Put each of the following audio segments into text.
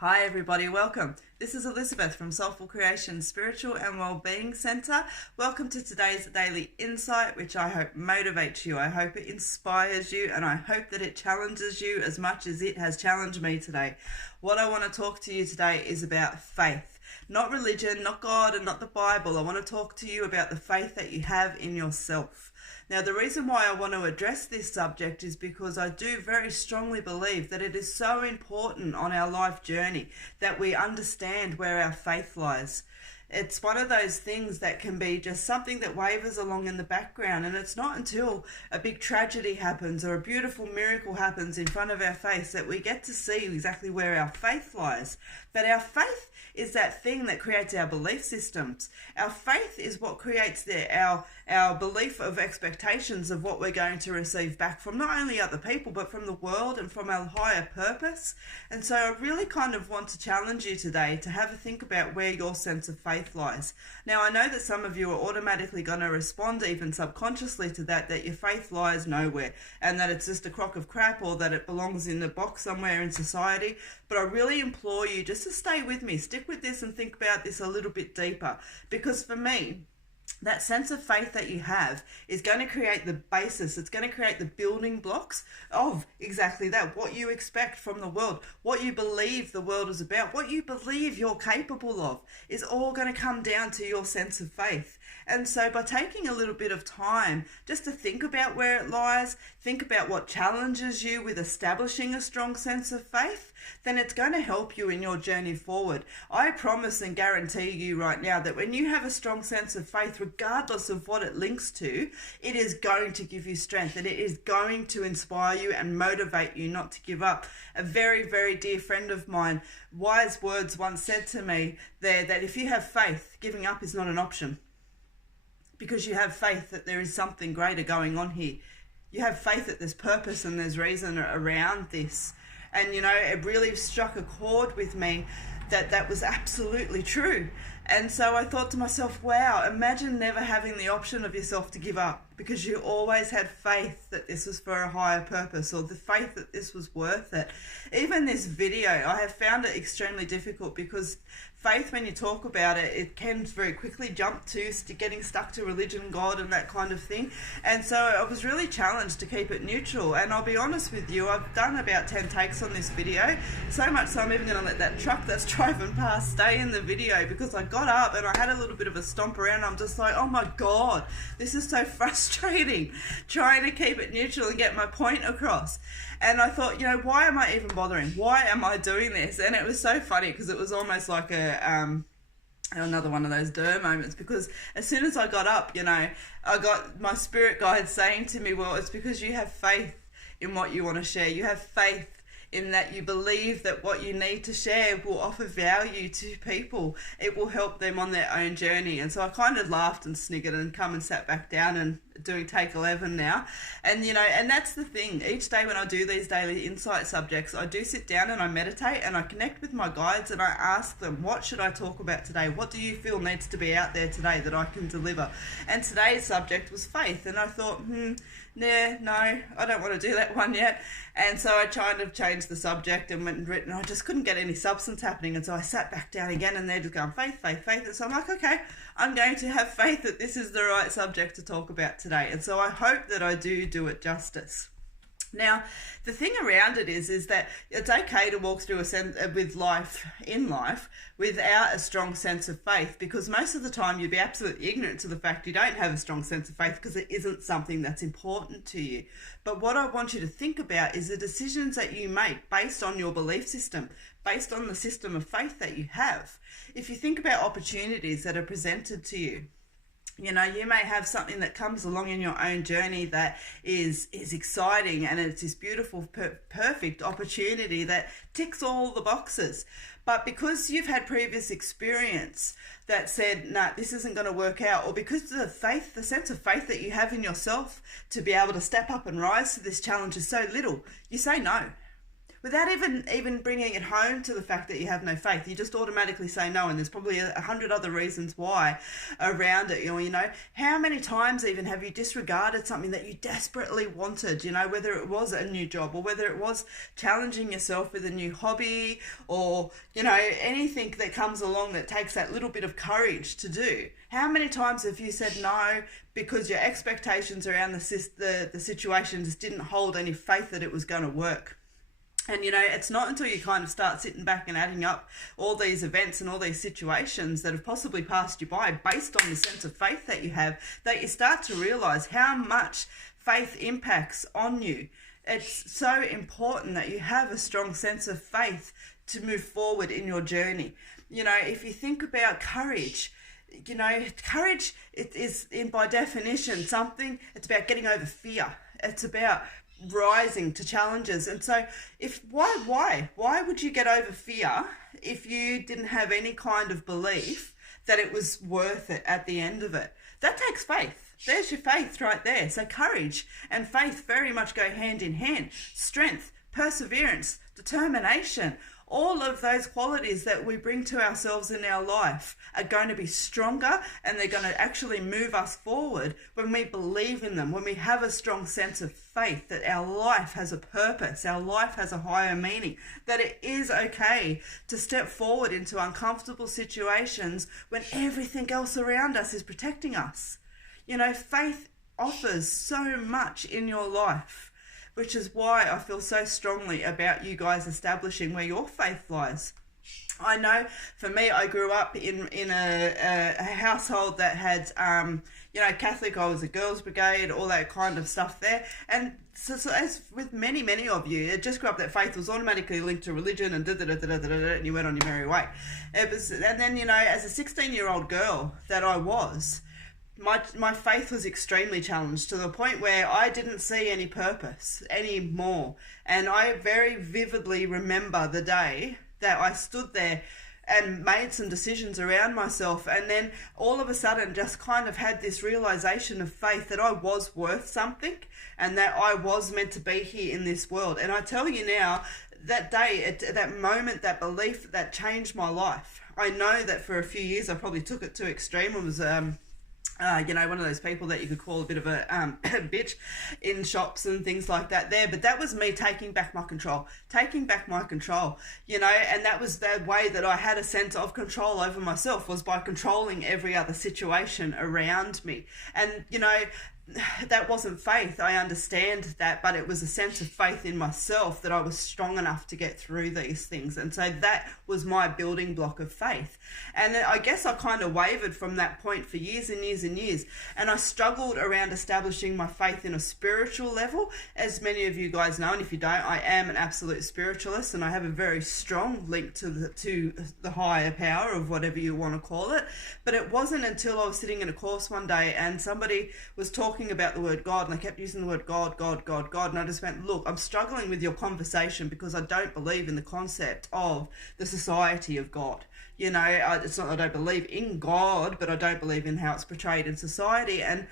Hi everybody, welcome. This is Elizabeth from Soulful Creation Spiritual and Wellbeing Centre. Welcome to today's Daily Insight, which I hope motivates you. I hope it inspires you, and I hope that it challenges you as much as it has challenged me today. What I want to talk to you today is about faith. Not religion, not God, and not the Bible. I want to talk to you about the faith that you have in yourself. Now, the reason why I want to address this subject is because I do very strongly believe that it is so important on our life journey that we understand where our faith lies. It's one of those things that can be just something that wavers along in the background, and it's not until a big tragedy happens or a beautiful miracle happens in front of our face that we get to see exactly where our faith lies. But our faith is that thing that creates our belief systems. Our faith is what creates our belief of expectations of what we're going to receive back from not only other people but from the world and from our higher purpose. And so I really kind of want to challenge you today to have a think about where your sense of faith lies. Now, I know that some of you are automatically going to respond even subconsciously to that your faith lies nowhere and that it's just a crock of crap or that it belongs in a box somewhere in society. But I really implore you just to stay with me, stick with this and think about this a little bit deeper, because for me, that sense of faith that you have is going to create the basis. It's going to create the building blocks of exactly that, what you expect from the world, what you believe the world is about, what you believe you're capable of is all going to come down to your sense of faith. And so by taking a little bit of time just to think about where it lies, think about what challenges you with establishing a strong sense of faith, then it's going to help you in your journey forward. I promise and guarantee you right now that when you have a strong sense of faith, regardless of what it links to, it is going to give you strength and it is going to inspire you and motivate you not to give up. A very, very dear friend of mine, wise words, once said to me there that if you have faith, giving up is not an option, because you have faith that there is something greater going on here. You have faith that there's purpose and there's reason around this. And, you know, it really struck a chord with me that was absolutely true. And so I thought to myself, wow, imagine never having the option of yourself to give up because you always had faith that this was for a higher purpose or the faith that this was worth it. Even this video, I have found it extremely difficult because faith, when you talk about it, it can very quickly jump to getting stuck to religion, God, and that kind of thing. And so I was really challenged to keep it neutral. And I'll be honest with you, I've done about 10 takes on this video, so much so I'm even going to let that truck that's driving past stay in the video because I got up and I had a little bit of a stomp around. I'm just like, oh my God, this is so frustrating, trying to keep it neutral and get my point across. And I thought, you know, why am I even bothering? Why am I doing this? And it was so funny because it was almost like another one of those moments, because as soon as I got up, you know, I got my spirit guide saying to me, well, it's because you have faith in what you want to share. You have faith in that you believe that what you need to share will offer value to people. It will help them on their own journey. And so I kind of laughed and sniggered and come and sat back down and doing take 11 now. And, you know, and that's the thing. Each day when I do these daily insight subjects, I do sit down and I meditate and I connect with my guides and I ask them, what should I talk about today? What do you feel needs to be out there today that I can deliver? And today's subject was faith. And I thought, no, I don't want to do that one yet. And so I kind of changed the subject and went and written. I just couldn't get any substance happening. And so I sat back down again and they're just going, faith, faith, faith. And so I'm like, okay, I'm going to have faith that this is the right subject to talk about today. And so I hope that I do it justice. Now, the thing around it is that it's okay to walk through in life without a strong sense of faith, because most of the time you'd be absolutely ignorant to the fact you don't have a strong sense of faith because it isn't something that's important to you. But what I want you to think about is the decisions that you make based on your belief system, based on the system of faith that you have. If you think about opportunities that are presented to you, you know, you may have something that comes along in your own journey that is exciting and it's this beautiful, perfect opportunity that ticks all the boxes. But because you've had previous experience that said, no, this isn't going to work out, or because the sense of faith that you have in yourself to be able to step up and rise to this challenge is so little, you say no. without even bringing it home to the fact that you have no faith. You just automatically say no, and there's probably 100 other reasons why around it. You know, how many times even have you disregarded something that you desperately wanted? You know, whether it was a new job or whether it was challenging yourself with a new hobby, or, you know, anything that comes along that takes that little bit of courage to do. How many times have you said no because your expectations around the situations didn't hold any faith that it was going to work? And, you know, it's not until you kind of start sitting back and adding up all these events and all these situations that have possibly passed you by based on the sense of faith that you have, that you start to realise how much faith impacts on you. It's so important that you have a strong sense of faith to move forward in your journey. You know, if you think about courage, you know, courage, it is, in by definition, something, it's about getting over fear. It's about rising to challenges. And so why would you get over fear if you didn't have any kind of belief that it was worth it at the end of it? That takes faith. There's your faith right there. So courage and faith very much go hand in hand. Strength, perseverance, determination, all of those qualities that we bring to ourselves in our life are going to be stronger, and they're going to actually move us forward when we believe in them, when we have a strong sense of faith that our life has a purpose, our life has a higher meaning, that it is okay to step forward into uncomfortable situations when everything else around us is protecting us. You know, faith offers so much in your life, which is why I feel so strongly about you guys establishing where your faith lies. I know for me, I grew up in a household that had, you know, Catholic. I was a girls' brigade, all that kind of stuff there. And so as with many of you, it just grew up that faith was automatically linked to religion and and you went on your merry way. And then, you know, as a 16-year-old girl that I was, my faith was extremely challenged to the point where I didn't see any purpose anymore. And I very vividly remember the day that I stood there and made some decisions around myself, and then all of a sudden just kind of had this realization of faith that I was worth something and that I was meant to be here in this world. And I tell you now, that day, that moment, that belief, that changed my life. I know that for a few years I probably took it to extreme. It was you know, one of those people that you could call a bit of a bitch in shops and things like that there. But that was me taking back my control, you know, and that was the way that I had a sense of control over myself, was by controlling every other situation around me. And, you know, that wasn't faith, I understand that, but it was a sense of faith in myself that I was strong enough to get through these things. And so that was my building block of faith. And I guess I kind of wavered from that point for years and years and years. And I struggled around establishing my faith in a spiritual level. As many of you guys know, and if you don't, I am an absolute spiritualist, and I have a very strong link to the higher power of whatever you want to call it. But it wasn't until I was sitting in a course one day and somebody was talking about the word God, and I kept using the word God, and I just went, look, I'm struggling with your conversation because I don't believe in the concept of the society of God. You know, it's not that I don't believe in God, but I don't believe in how it's portrayed in society. And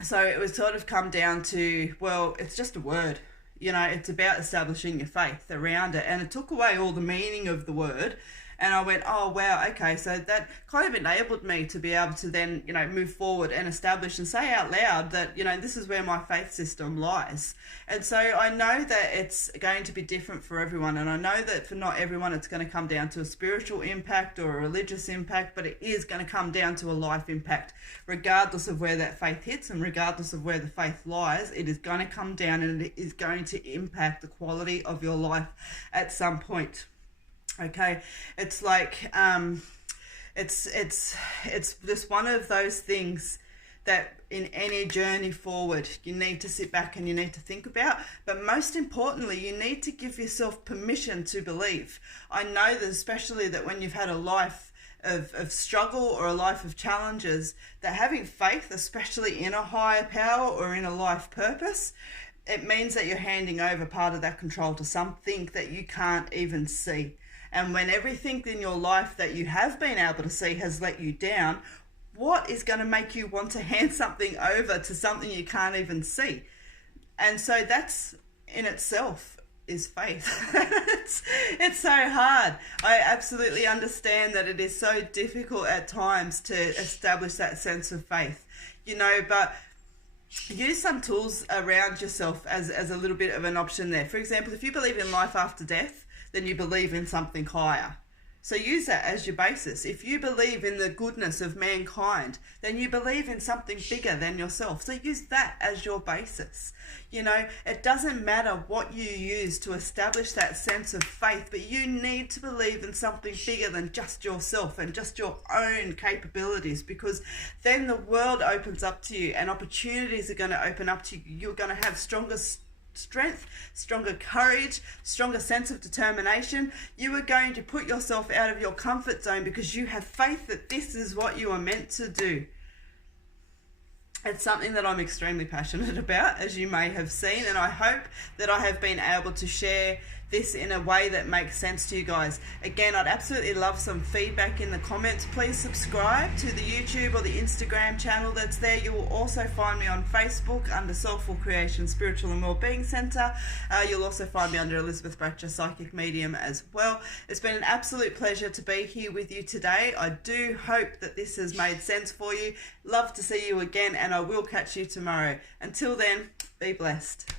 so it was sort of come down to, well, it's just a word. You know, it's about establishing your faith around it. And it took away all the meaning of the word. And I went, oh, wow, okay. So that kind of enabled me to be able to then, you know, move forward and establish and say out loud that, you know, this is where my faith system lies. And so I know that it's going to be different for everyone. And I know that for not everyone, it's going to come down to a spiritual impact or a religious impact, but it is going to come down to a life impact. Regardless of where that faith hits and regardless of where the faith lies, it is going to come down and it is going to impact the quality of your life at some point. Okay, it's like it's just one of those things that in any journey forward you need to sit back and you need to think about. But most importantly, you need to give yourself permission to believe. I know that especially that when you've had a life of struggle or a life of challenges, that having faith, especially in a higher power or in a life purpose, it means that you're handing over part of that control to something that you can't even see. And when everything in your life that you have been able to see has let you down, what is going to make you want to hand something over to something you can't even see? And so that's in itself is faith. It's so hard. I absolutely understand that it is so difficult at times to establish that sense of faith, but use some tools around yourself as a little bit of an option there. For example, if you believe in life after death, then you believe in something higher. So use that as your basis. If you believe in the goodness of mankind, then you believe in something bigger than yourself. So use that as your basis. It doesn't matter what you use to establish that sense of faith, but you need to believe in something bigger than just yourself and just your own capabilities, because then the world opens up to you and opportunities are going to open up to you. You're going to have stronger strength, stronger courage, stronger sense of determination. You are going to put yourself out of your comfort zone because you have faith that this is what you are meant to do. It's something that I'm extremely passionate about, as you may have seen, and I hope that I have been able to share this in a way that makes sense to you guys. Again, I'd absolutely love some feedback in the comments. Please subscribe to the YouTube or the Instagram channel that's there. You will also find me on Facebook under Soulful Creation Spiritual and Wellbeing Centre. You'll also find me under Elizabeth Bratcher Psychic Medium as well. It's been an absolute pleasure to be here with you today. I do hope that this has made sense for you. Love to see you again, and I will catch you tomorrow. Until then, be blessed.